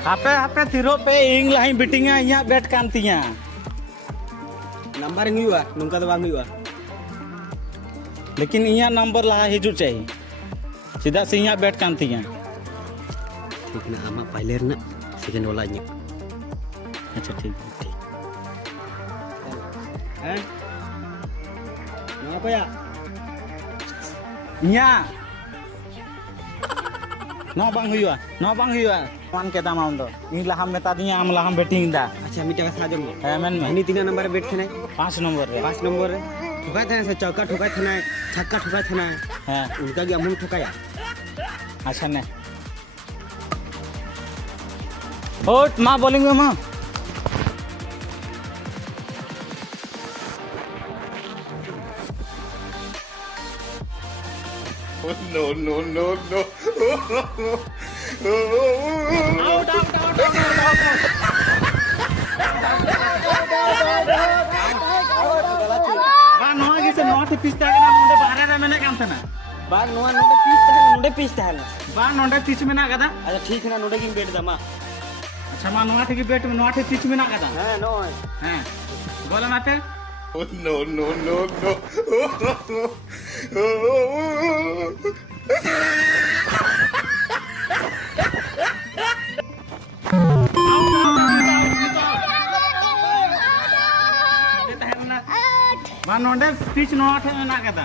Hape hape tiro pe ing lain bitingnya inya bet kantinya. Number yang huआ nungka तो bang huआ. लेकिन इया number ला हिजू चाहिए सीधा से इया बैठ कांती हैं ठीक ना आमा पहले ना सेकंड वाला nya. अच्छा ठीक ठीक हैं apa ya इया नो bang हुआ मान के दाम दो इन ला हम मेता दिया हम ला हम बैटिंग दा अच्छा मिटा का साजन में है मन में ini 3 नंबर बैठ थे 5 नंबर रे 5 नंबर रे ठुका थे से चौका ठुका थे ना छक्का ठुका थे ना हां उनका भी अमूल ठुकाया अच्छा ने होट मां बॉलिंग में मां No, no, no, no. out bang no lagi se not pista kana nonde bahare re mena kan thana बाग नोआ नोडे पीस था bang nonde pitch mena kada अच्छा ठीक है ना नोडे की बैठ दमा अच्छा मां नोआ थी बैट में नोआ थी pitch mena kada हां नो हां बोला माते No, no, no, no. bang nonde pitch nोआ थे mena kada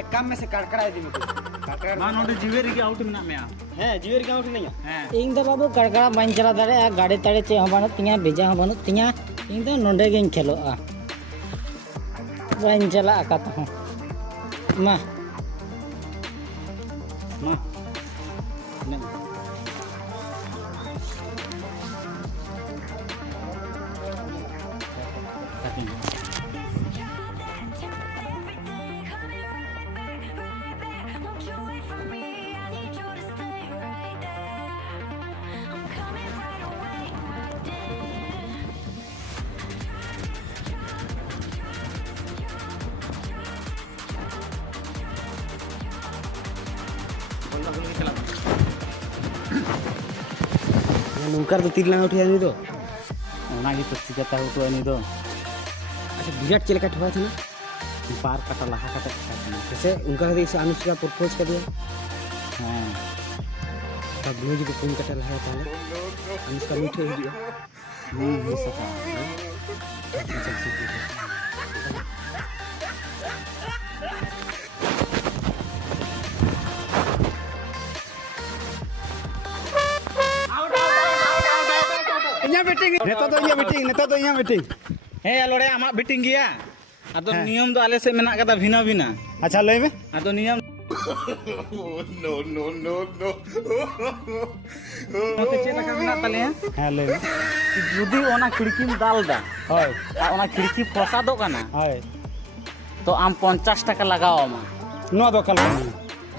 एक काम में से कड़कड़ा दी मुझे कड़कड़ा bang nonde jiweri ki out mena mea है जीवर का उठ नहीं है हां ᱤᱧ ᱫᱚ ᱵᱟᱵᱩ ᱠᱟᱲᱠᱲᱟ ᱵᱟᱹᱧ ᱪᱟᱞᱟᱣ ᱫᱟᱲᱮᱭᱟᱜᱼᱟ ᱜᱟᱹᱰᱤ ᱛᱟᱲᱮ ᱪᱮᱫ ᱦᱚᱸ ᱵᱟᱹᱱᱩᱜ ᱛᱤᱧᱟ ᱵᱷᱮᱡᱟ ᱦᱚᱸ ᱵᱟᱹᱱᱩᱜ ᱛᱤᱧᱟ ᱤᱧ ᱫᱚ ᱱᱚᱰᱮ ᱜᱤᱧ ᱠᱷᱮᱞᱳᱜᱼᱟ ᱵᱟᱹᱧ ᱪᱟᱞᱟᱜᱼᱟ ᱚᱠᱟ ᱛᱮᱦᱚᱸ ᱢᱟ ma नुकर तो तीर लगा उठिया नहीं तो ona gi pasti kata utu ani do अच्छा विराट चल का ठुका था ना par kata laha kata kata जैसे उनका कभी इसे अनुष्का प्रपोज कर दिया हां तब ब्लू जी को फोन कटा लगा पहले अनुष्का मीठे हो गया हो सका इन्या मीटिंग नेता तो इन्या मीटिंग हे लोड़े आमा बिटिंग गया आदो नियम दो आले से मेना कदा भिना भिना अच्छा लय में आदो नियम No, no, no, no. मते चेक लगा मेना तले हां लय में जुदी ओना खिड़की में डाल दा हाय आ ओना खिड़की फसा दो काना हाय तो आम 50 टका लगाओ मा नो दो कल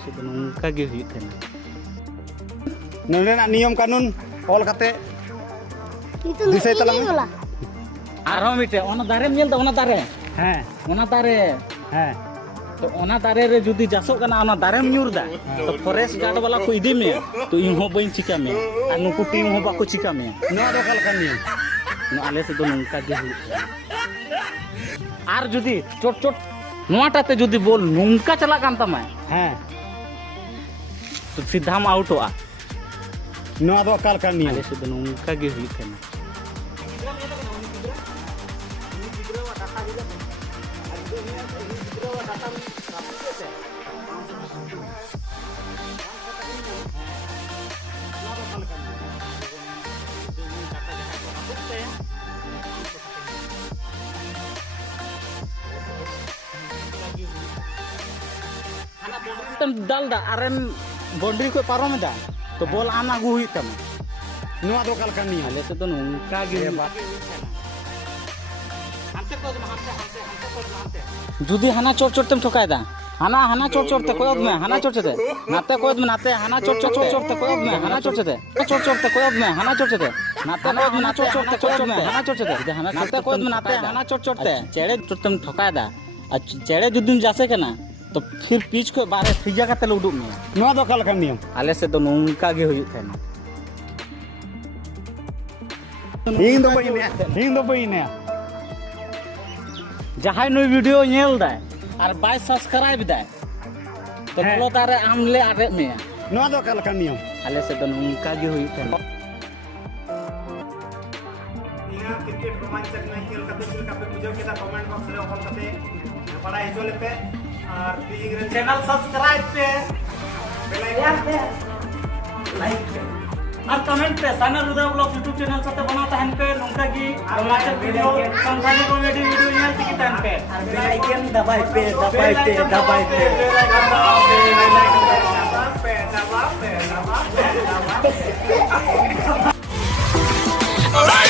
से नोंका गे हुई थे नोडे ना नियम कानून ऑल खाते दिसay talang आरो मिटे ओना दारे मेल दा ओना दारे हां हां तो ओना दारे रे जुदी जासो कना ओना दारे में न्यूर दा तो फॉरेस्ट गार्ड वाला को इदी में तो इन हो बइन चिका में आ नुकु टीम हो बाको चिका में नो दो कल कानी नो आले से दो नोंका गे हुई आर जुदी चोट चोट नोटाते जुदी बोल नोंका चला कान तमा हां तो सीधा हम आउट होआ नो दो कल कानी आले से दो नोंका गे हुई थे dal दा आरेम बाउंड्री को पारो में दा तो बॉल आना गु हुई तम नो दो कल कानी आले से तो नोंका गे जुदी हाना चोट चोट तम ठोकाय दा हाना हाना चोट चोट ते कोयद में हाना चोट ते नाते कोयद में नाते हाना चोट चोट चोट ते कोयद में हाना चोट ते चोट चोट ते कोयद में हाना चोट ते नाते कोयद में नाते चोट ते कोयद में हाना चोट ते हाना नाते कोयद में नाते हाना चोट चोट ते चेड़े तुम ठोकाय दा और चेड़े जुदिम जासे कना तो फिर पीछ को बारे फिजा का तले उडुक में नोआ दो काल नियम आले से तो नोंका गे हुयुक थाना ᱤᱧ ᱫᱚ ᱵᱟᱹᱧ ᱱᱮ जहां नुई वीडियो नेल दा और बाय सब्सक्राइब दा तो बोलो तारे आमले आरे में ᱱᱚᱣᱟ ᱫᱚ ᱚᱠᱟ ᱞᱮᱠᱟᱱ ᱱᱤᱭᱚᱢ आले से तो नोंका गे हुयुक थाना ᱤᱧᱟᱹᱜ ᱠᱨᱤᱠᱮᱴ ᱨᱳᱢᱟᱧᱪᱚᱠ ᱱᱟ ᱠᱷᱮᱞ ᱠᱟᱛᱮ ᱪᱮᱫ ᱞᱮᱠᱟ ᱯᱮ ᱵᱩᱡᱷᱟᱹᱣ ᱠᱮᱫᱟ कमेंट बॉक्स रे ᱚᱞ ᱠᱟᱛᱮ ᱵᱟᱲᱟᱭ ᱦᱚᱪᱚ ᱞᱮᱯᱮ और ᱯᱤᱝ ᱨᱮ चैनल सब्सक्राइब पे बेल आइकन पे लाइक पे और कमेंट पे साना रुद्र ब्लॉग यूट्यूब चैनल साथे बना तहन पे नोंका की रोमांचक वीडियो संसानी कॉमेडी वीडियो नेल की तहन पे बेल आइकन दबाई पे दबाई पे दबाई पे बेल आइकन दबाई पे Alright.